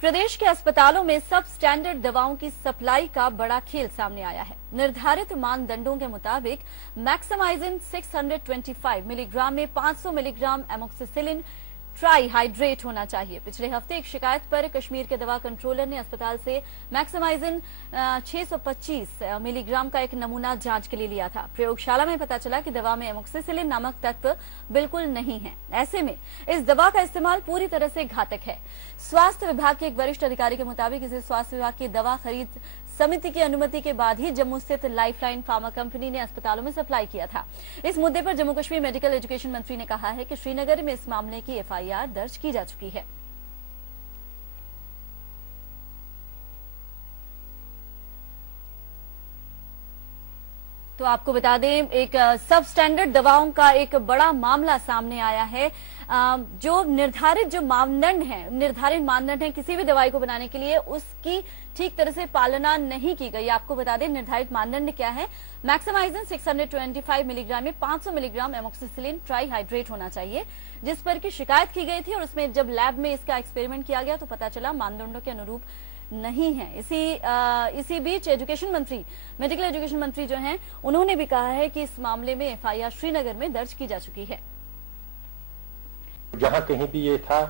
प्रदेश के अस्पतालों में सब स्टैंडर्ड दवाओं की सप्लाई का बड़ा खेल सामने आया है। निर्धारित मानदंडों के मुताबिक मैक्सिमाइजिन 625 मिलीग्राम में 500 मिलीग्राम एमोक्सिसिलिन ट्राईहाइड्रेट होना चाहिए। पिछले हफ्ते एक शिकायत पर कश्मीर के दवा कंट्रोलर ने अस्पताल से मैक्सिमाइजिन 625 मिलीग्राम का एक नमूना जांच के लिए लिया था। प्रयोगशाला में पता चला कि दवा में एमोक्सिसिलिन नामक तत्व बिल्कुल नहीं है। ऐसे में इस दवा का इस्तेमाल पूरी तरह से घातक है। स्वास्थ्य विभाग के एक वरिष्ठ अधिकारी के मुताबिक इसे स्वास्थ्य विभाग की दवा खरीद समिति की अनुमति के बाद ही जम्मू स्थित लाइफलाइन फार्मा कंपनी ने अस्पतालों में सप्लाई किया था। इस मुद्दे पर जम्मू कश्मीर मेडिकल एजुकेशन मंत्री ने कहा है कि श्रीनगर में इस मामले की एफआईआर दर्ज की जा चुकी है। तो आपको बता दें, एक सब स्टैंडर्ड दवाओं का एक बड़ा मामला सामने आया है। जो निर्धारित मानदंड है किसी भी दवाई को बनाने के लिए, उसकी ठीक तरह से पालना नहीं की गई। आपको बता दें निर्धारित मानदंड क्या है। मैक्सिमाइजिन 625 मिलीग्राम में 500 मिलीग्राम एमोक्सिसिलिन ट्राईहाइड्रेट होना चाहिए, जिस पर की शिकायत की गई थी और उसमें जब लैब में इसका एक्सपेरिमेंट किया गया तो पता चला मानदंडों के अनुरूप नहीं है। इसी बीच मेडिकल एजुकेशन मंत्री जो हैं, उन्होंने भी कहा है कि इस मामले में एफआईआर श्रीनगर में दर्ज की जा चुकी है। जहां कहीं भी ये था,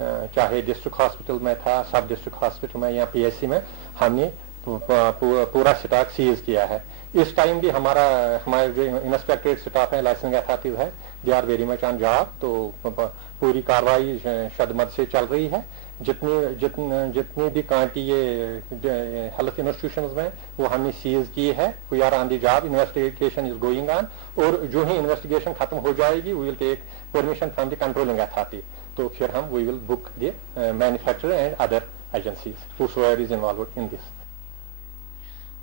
चाहे डिस्ट्रिक्ट हॉस्पिटल में था, सब डिस्ट्रिक्ट हॉस्पिटल में या पीएचसी में, हमने पूरा स्टॉक सीज किया है। इस टाइम भी हमारे जो इंस्पेक्टरेट स्टाफ है, लाइसेंसिंग अथॉरिटीज है, they are very much on job. तो पूरी कार्रवाई शदमत से चल रही है। जितनी भी कांटी ये हेल्थ इंस्टीट्यूशंस में वो हमने सीज की है। We are on the job, investigation is going on, और जो ही इन्वेस्टिगेशन खत्म हो जाएगी we will take permission from the controlling authority. तो फिर हम we will book the manufacturer and other agencies whosoever is involved in this.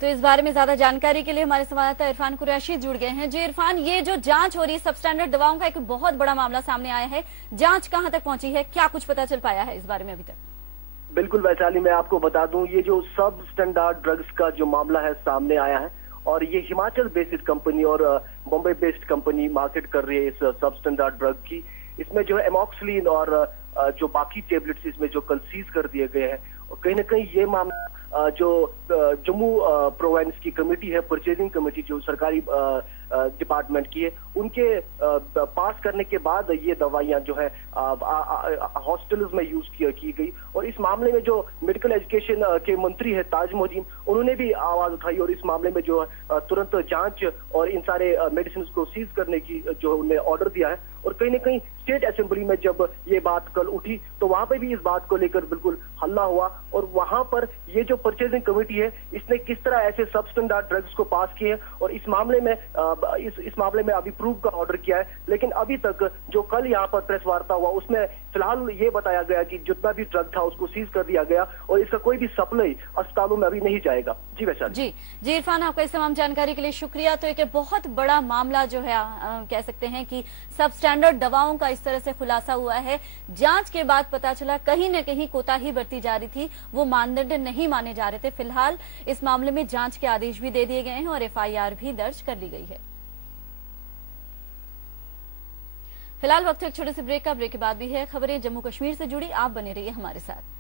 तो इस बारे में ज्यादा जानकारी के लिए हमारे संवाददाता इरफान कुरैशी जुड़ गए हैं। जी इरफान, ये जो जांच हो रही है, सब स्टैंडर्ड दवाओं का एक बहुत बड़ा मामला सामने आया है। जांच कहां तक पहुंची है, क्या कुछ पता चल पाया है इस बारे में अभी तक? बिल्कुल वैशाली, मैं आपको बता दूं, ये जो सब स्टैंडर्ड ड्रग्स का जो मामला है सामने आया है, और ये हिमाचल बेस्ड कंपनी और बॉम्बे बेस्ड कंपनी मार्केट कर रही है इस सब स्टैंडर्ड ड्रग की। इसमें जो है एमोक्सिलिन और जो बाकी टेबलेट्स इसमें जो कल सीज कर दिए गए हैं, और कहीं ना कहीं ये मामला जो जम्मू प्रोविंस की कमेटी है, परचेजिंग कमेटी जो सरकारी डिपार्टमेंट की है, उनके पास करने के बाद ये दवाइयां जो है हॉस्पिटल्स में यूज की गई। और इस मामले में जो मेडिकल एजुकेशन के मंत्री है ताज मोहद्दीन, उन्होंने भी आवाज उठाई और इस मामले में जो तुरंत जांच और इन सारे मेडिसिन को सीज करने की जो उन्हें ऑर्डर दिया है। और कहीं ना कहीं स्टेट असेंबली में जब ये बात कल उठी तो वहां पे भी इस बात को लेकर बिल्कुल हल्ला हुआ, और वहां पर ये जो परचेजिंग कमेटी है इसने किस तरह ऐसे सब स्टैंडर्ड ड्रग्स को पास किए हैं और इस मामले में अभी प्रूव का ऑर्डर किया है। लेकिन अभी तक जो कल यहाँ पर प्रेस वार्ता हुआ उसमें फिलहाल ये बताया गया कि जितना भी ड्रग था उसको सीज कर दिया गया और इसका कोई भी सप्लाई अस्पतालों में अभी नहीं जाएगा। जी वैशाली। जी इरफान, आपका इस तमाम जानकारी के लिए शुक्रिया। तो एक बहुत बड़ा मामला जो है कह सकते हैं कि सब स्टैंडर्ड दवाओं का इस तरह से खुलासा हुआ है। जांच के बाद पता चला कहीं न कहीं कोताही बरती जा रही थी, वो मानदंड नहीं माने जा रहे थे। फिलहाल इस मामले में जांच के आदेश भी दे दिए गए हैं और एफआईआर भी दर्ज कर ली गई है। फिलहाल वक्त एक छोटे से ब्रेक का। ब्रेक के बाद भी है खबरें जम्मू कश्मीर से जुड़ी, आप बने रहिए हमारे साथ।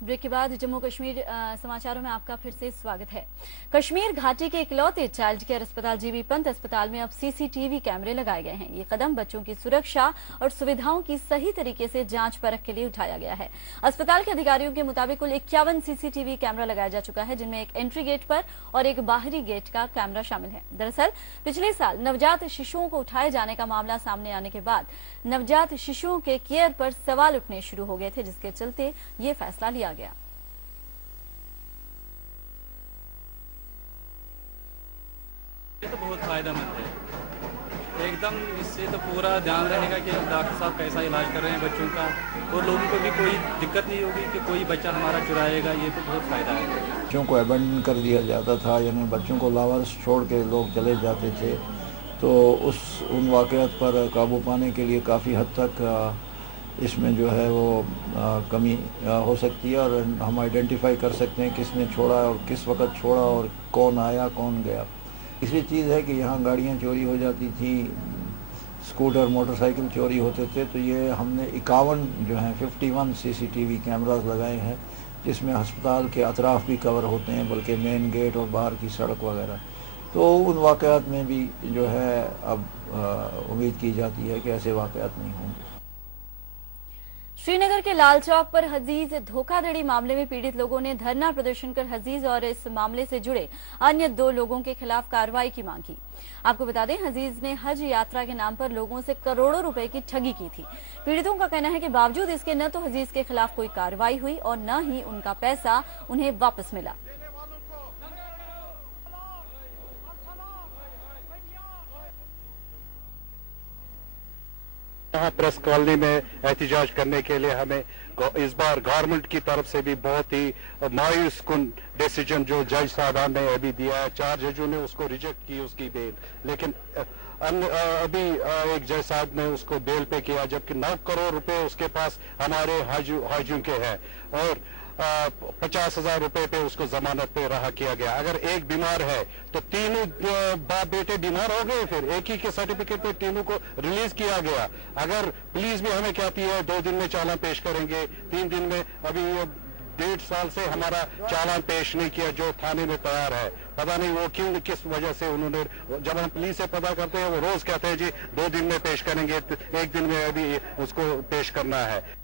ब्रेक के बाद जम्मू कश्मीर समाचारों में आपका फिर से स्वागत है। कश्मीर घाटी के इकलौते चाइल्ड केयर अस्पताल जीबी पंत अस्पताल में अब सीसीटीवी कैमरे लगाए गए हैं। ये कदम बच्चों की सुरक्षा और सुविधाओं की सही तरीके से जांच परख के लिए उठाया गया है। अस्पताल के अधिकारियों के मुताबिक कुल 51 सीसीटीवी कैमरा लगाया जा चुका है, जिनमें एक एंट्री गेट पर और एक बाहरी गेट का कैमरा शामिल है। दरअसल पिछले साल नवजात शिशुओं को उठाए जाने का मामला सामने आने के बाद नवजात शिशुओं के केयर पर सवाल उठने शुरू हो गए थे, जिसके चलते ये फैसला लिया गया। ये तो बहुत फायदेमंद है एकदम। इससे तो पूरा ध्यान रहेगा कि डॉक्टर साहब कैसा इलाज कर रहे हैं बच्चों का, और लोगों को भी कोई दिक्कत नहीं होगी कि कोई बच्चा हमारा चुराएगा। ये तो बहुत फायदा है। बच्चों को अबेंडन कर दिया जाता था, यानी बच्चों को लावारिस छोड़ के लोग चले जाते थे, तो उन वाक़यात पर काबू पाने के लिए काफ़ी हद तक इसमें जो है वो कमी हो सकती है, और हम आइडेंटिफाई कर सकते हैं किसने छोड़ा और किस वक्त छोड़ा और कौन आया कौन गया। तीसरी चीज़ है कि यहाँ गाड़ियाँ चोरी हो जाती थी, स्कूटर मोटरसाइकिल चोरी होते थे, तो ये हमने 51 जो हैं 51 सीसीटीवी कैमरास लगाए हैं, जिसमें अस्पताल के अतराफ़ भी कवर होते हैं, बल्कि मेन गेट और बाहर की सड़क वगैरह। तो उन वाक़यात में भी जो है अब उम्मीद की जाती है कि ऐसे वाक़यात नहीं होंगे। श्रीनगर के लाल चौक पर हजीज धोखाधड़ी मामले में पीड़ित लोगों ने धरना प्रदर्शन कर हजीज और इस मामले से जुड़े अन्य 2 लोगों के खिलाफ कार्रवाई की मांग की। आपको बता दें, हजीज ने हज यात्रा के नाम पर लोगों से करोड़ों रुपए की ठगी की थी। पीड़ितों का कहना है कि बावजूद इसके न तो हजीज के खिलाफ कोई कार्रवाई हुई और न ही उनका पैसा उन्हें वापस मिला। यहाँ प्रेस कॉलोनी में एहतजाज करने के लिए हमें इस बार गवर्नमेंट की तरफ से भी बहुत ही मायूस कुन डिसीजन जो जज साहब ने अभी दिया है। 4 जजों ने उसको रिजेक्ट की, उसकी बेल, लेकिन अभी एक जज साहब ने उसको बेल पे किया, जबकि 9 करोड़ रुपए उसके पास हमारे हाजियों के हैं और 50,000 रुपए पे उसको जमानत पे रहा किया गया। अगर एक बीमार है तो तीनों बाप बेटे बीमार हो गए, फिर एक ही के सर्टिफिकेट पे तीनों को रिलीज किया गया। अगर पुलिस भी हमें कहती है 2 दिन में चालान पेश करेंगे, 3 दिन में, अभी 1.5 साल से हमारा चालान पेश नहीं किया जो थाने में तैयार है। पता नहीं वो क्यों, किस वजह से उन्होंने, जब हम पुलिस से पता करते हैं वो रोज कहते हैं जी 2 दिन में पेश करेंगे, 1 दिन में अभी उसको पेश करना है।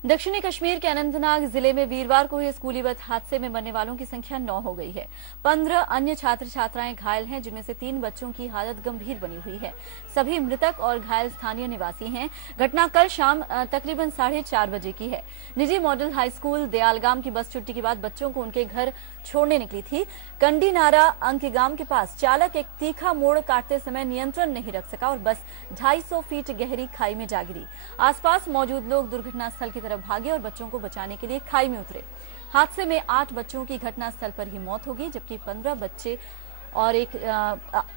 दक्षिणी कश्मीर के अनंतनाग जिले में वीरवार को हुए स्कूली बस हादसे में मरने वालों की संख्या 9 हो गई है। 15 अन्य छात्र छात्राएं घायल हैं, जिनमें से 3 बच्चों की हालत गंभीर बनी हुई है। सभी मृतक और घायल स्थानीय निवासी हैं। घटना कल शाम तकरीबन 4:30 बजे की है। निजी मॉडल हाई स्कूल दयालगाम की बस छुट्टी के बाद बच्चों को उनके घर छोड़ने निकली थी। कंडी नारा अंकगाम के पास चालक एक तीखा मोड़ काटते समय नियंत्रण नहीं रख सका और बस 250 फीट गहरी खाई में जा गिरी। आसपास मौजूद लोग दुर्घटना स्थल की तरफ भागे और बच्चों को बचाने के लिए खाई में उतरे। हादसे में 8 बच्चों की घटनास्थल पर ही मौत हो गई, जबकि 15 बच्चे और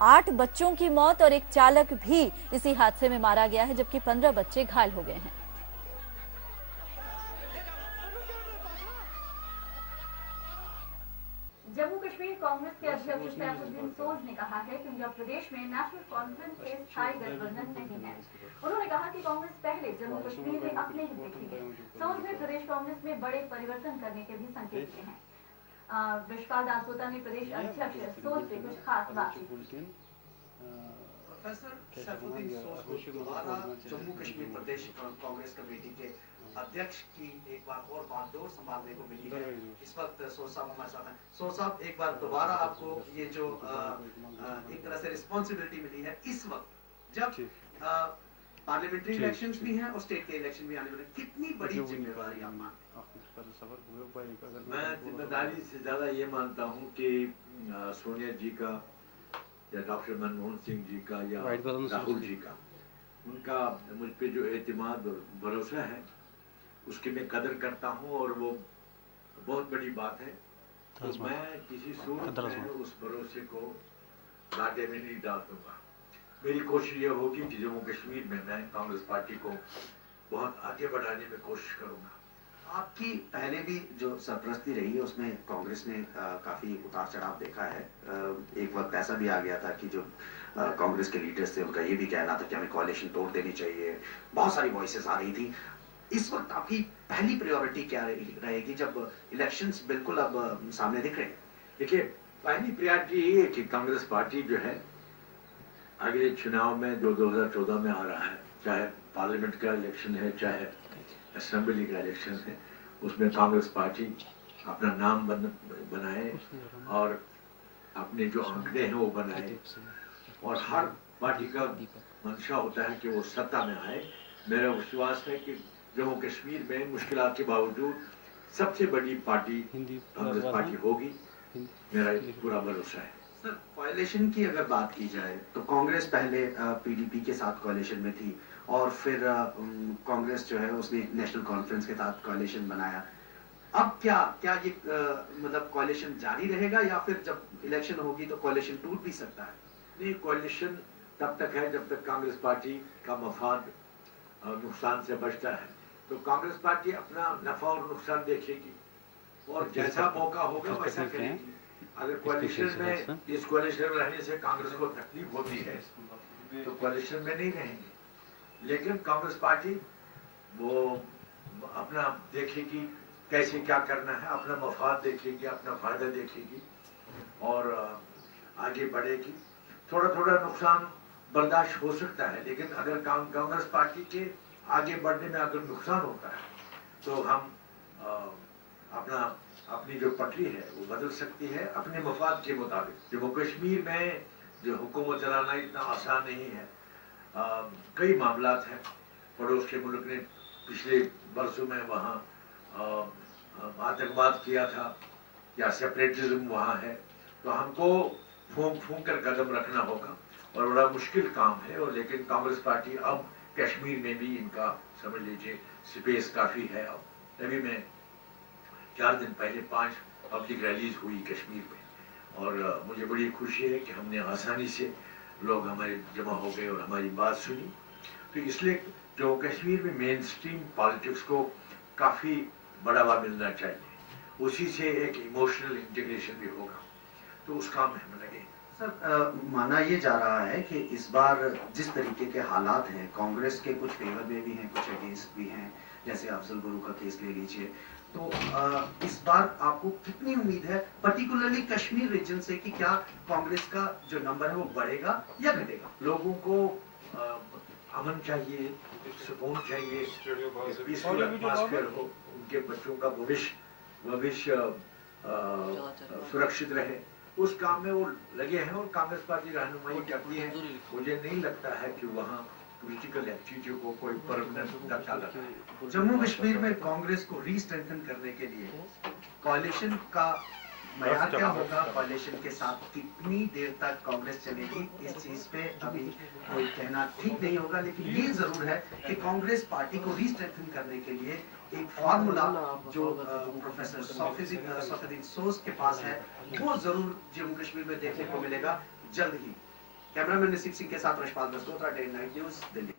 8 बच्चों की मौत और एक चालक भी इसी हादसे में मारा गया है, जबकि 15 बच्चे घायल हो गए हैं। जम्मू कश्मीर कांग्रेस के अध्यक्ष सैफुद्दीन सोज ने कहा है कि उनका प्रदेश में नेशनल कॉन्फ्रेंस के स्थायी गठबंधन नहीं है। उन्होंने कहा कि कांग्रेस पहले जम्मू कश्मीर में अपने ही देखेगी। सोज ने प्रदेश कांग्रेस में बड़े परिवर्तन करने के भी संकेत दिए हैं। विश्वपाल दासगुप्ता ने प्रदेश अध्यक्ष सोज से कुछ खास बातचीत की। प्रोफेसर सैफुद्दीन सोज को दोबारा जम्मू कश्मीर प्रदेश कांग्रेस कमेटी के अध्यक्ष की एक बार और बागडोर संभालने को मिली है। इस वक्त सोज साहब हमारे साथ हैं। सोज साहब, एक बार दोबारा आपको ये जो एक तरह से रिस्पॉन्सिबिलिटी मिली है इस वक्त जब पार्लियामेंट्री इलेक्शंस भी हैं और स्टेट के इलेक्शन भी आने वाले, कितनी बड़ी जिम्मेदारी आप मानते हैं? मैं जिम्मेदारी से ज्यादा ये मानता हूँ कि सोनिया जी का या डॉक्टर मनमोहन सिंह जी का या राहुल जी का, उनका मुझ पे जो एतमाद और भरोसा है उसकी मैं कदर करता हूँ और वो बहुत बड़ी बात है। तो मैं किसी सूरत में उस भरोसे को घाटे में नहीं डाल दूंगा। मेरी कोशिश ये होगी कि जम्मू कश्मीर में मैं कांग्रेस पार्टी को बहुत आगे बढ़ाने में कोशिश करूंगा। आपकी पहले भी जो सरपरस्ती रही है उसमें कांग्रेस ने काफी उतार चढ़ाव देखा है। एक वक्त ऐसा भी आ गया था कि जो कांग्रेस के लीडर्स थे उनका ये भी कहना था कि हमें कोalition तोड़ देनी चाहिए। बहुत सारी वॉइसेस आ रही थी। इस वक्त आपकी पहली प्रायोरिटी क्या रहेगी जब इलेक्शंस बिल्कुल अब सामने दिख रहे हैं? देखिए, पहली प्रायोरिटी ये है कि कांग्रेस पार्टी जो है अगले चुनाव में जो 2014 में आ रहा है, चाहे पार्लियामेंट का इलेक्शन है चाहे असेंबली का इलेक्शन है, उसमें कांग्रेस पार्टी अपना नाम बनाए और अपने जो आंकड़े हैं वो बनाए और हर पार्टी का मंशा होता है कि वो सत्ता में आए। मेरा विश्वास है कि जम्मू कश्मीर में मुश्किलात के बावजूद सबसे बड़ी पार्टी कांग्रेस पार्टी होगी, मेरा पूरा भरोसा है। सर, कोalition की अगर बात की जाए तो कांग्रेस पहले पीडीपी के साथ कोalition में थी और फिर कांग्रेस जो है उसने नेशनल कॉन्फ्रेंस के साथ कोalition बनाया। अब क्या ये मतलब कोalition जारी रहेगा या फिर जब इलेक्शन होगी तो कोalition टूट भी सकता है? नहीं, कोalition तब तक है जब तक कांग्रेस पार्टी का मफाद नुकसान से बचता है, तो कांग्रेस पार्टी अपना नफा और नुकसान देखेगी और जैसा मौका होगा वैसा करेगी। अगर कोalition में इस कोalition में रहने से कांग्रेस को तकलीफ होती है तो कोalition में नहीं रहेंगे, लेकिन कांग्रेस पार्टी वो अपना देखेगी कैसे क्या करना है, अपना मफाद देखेगी, अपना फायदा देखेगी और आगे बढ़ेगी। थोड़ा थोड़ा नुकसान बर्दाश्त हो सकता है, लेकिन अगर कांग्रेस पार्टी के आगे बढ़ने में अगर नुकसान होता है तो हम अपनी जो पटरी है वो बदल सकती है अपने मफाद के मुताबिक। जम्मू कश्मीर में जो हुकूमत चलाना इतना आसान नहीं है, कई मामलात हैं। पड़ोस के मुल्क ने पिछले बरसों में वहाँ आतंकवाद किया था या सेपरेटिज्म वहाँ है, तो हमको फूंक कर कदम रखना होगा और बड़ा मुश्किल काम है। और लेकिन कांग्रेस पार्टी अब कश्मीर में भी इनका समझ लीजिए स्पेस काफी है। अब अभी मैं 4 दिन पहले 5 पब्लिक रैलीज हुई कश्मीर में और मुझे बड़ी खुशी है कि हमने आसानी से लोग हमारे जमा हो गए और हमारी बात सुनी। तो इसलिए जो कश्मीर में मेन स्ट्रीम पॉलिटिक्स को काफी बढ़ावा मिलना चाहिए, उसी से एक इमोशनल इंटीग्रेशन भी होगा, तो उस काम में हम लगे। सर, माना ये जा रहा है कि इस बार जिस तरीके के हालात हैं, कांग्रेस के कुछ फेवर में भी हैं, कुछ अगेंस्ट भी हैं, जैसे अफजल गुरु का केस ले लीजिए, तो इस बार आपको कितनी उम्मीद है पर्टिकुलरली कश्मीर रीजन से कि क्या कांग्रेस का जो नंबर है वो बढ़ेगा या घटेगा? लोगों को अमन चाहिए, सुकून चाहिए, पीसफुल एटमॉस्फेयर हो, उनके बच्चों का भविष्य सुरक्षित रहे, उस काम में वो लगे हैं और कांग्रेस पार्टी रहनुमाई करती है। मुझे नहीं लगता है कि वहाँ पॉलिटिकल एक्टिविटी को कोई परमानेंट धक्का लगा है। जम्मू कश्मीर में कांग्रेस को रीस्ट्रेंथन करने के लिए कोalition का मयार क्या होगा? कोalition के साथ कितनी देर तक कांग्रेस चलेगी, इस चीज पे अभी कोई कहना ठीक नहीं होगा, लेकिन ये जरूर है कि कांग्रेस पार्टी को रीस्ट्रेंथन करने के लिए एक फार्मूला जो प्रोफेसर सौफीदीन सोज के पास है वो जरूर जम्मू कश्मीर में देखने को मिलेगा जल्द ही। कैमरामैन नसीब सिंह के साथ रशपाल दस्तोत्रा, डे 9 न्यूज, दिल्ली।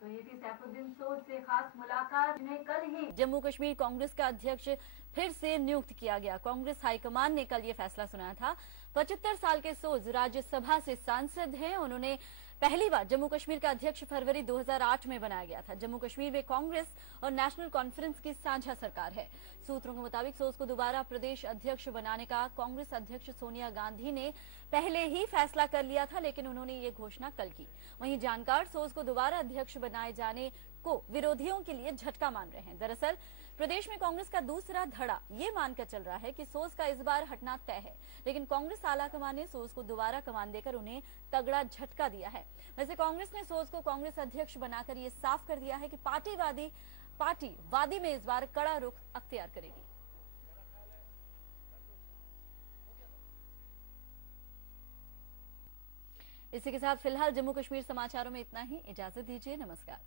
तो ये थी सैफुद्दीन सोज से खास मुलाकात ने कल ही जम्मू कश्मीर कांग्रेस का अध्यक्ष फिर से नियुक्त किया गया। कांग्रेस हाईकमान ने कल ये फैसला सुनाया था। 75 साल के सोज राज्यसभा से सांसद हैं। उन्होंने पहली बार जम्मू कश्मीर का अध्यक्ष फरवरी 2008 में बनाया गया था। जम्मू कश्मीर में कांग्रेस और नेशनल कॉन्फ्रेंस की साझा सरकार है। सूत्रों के मुताबिक सोज को दोबारा प्रदेश अध्यक्ष बनाने का कांग्रेस अध्यक्ष सोनिया गांधी ने पहले ही फैसला कर लिया था, लेकिन उन्होंने ये घोषणा कल की। वहीं जानकार सोज को दोबारा अध्यक्ष बनाए जाने को विरोधियों के लिए झटका मान रहे हैं। दरअसल प्रदेश में कांग्रेस का दूसरा धड़ा ये मानकर चल रहा है कि सोज का इस बार हटना तय है, लेकिन कांग्रेस आलाकमान ने सोज को दोबारा कमान देकर उन्हें तगड़ा झटका दिया है। वैसे कांग्रेस ने सोज को कांग्रेस अध्यक्ष बनाकर ये साफ कर दिया है कि पार्टी वादी में इस बार कड़ा रुख अख्तियार करेगी। इसी के साथ फिलहाल जम्मू कश्मीर समाचारों में इतना ही। इजाजत दीजिए, नमस्कार।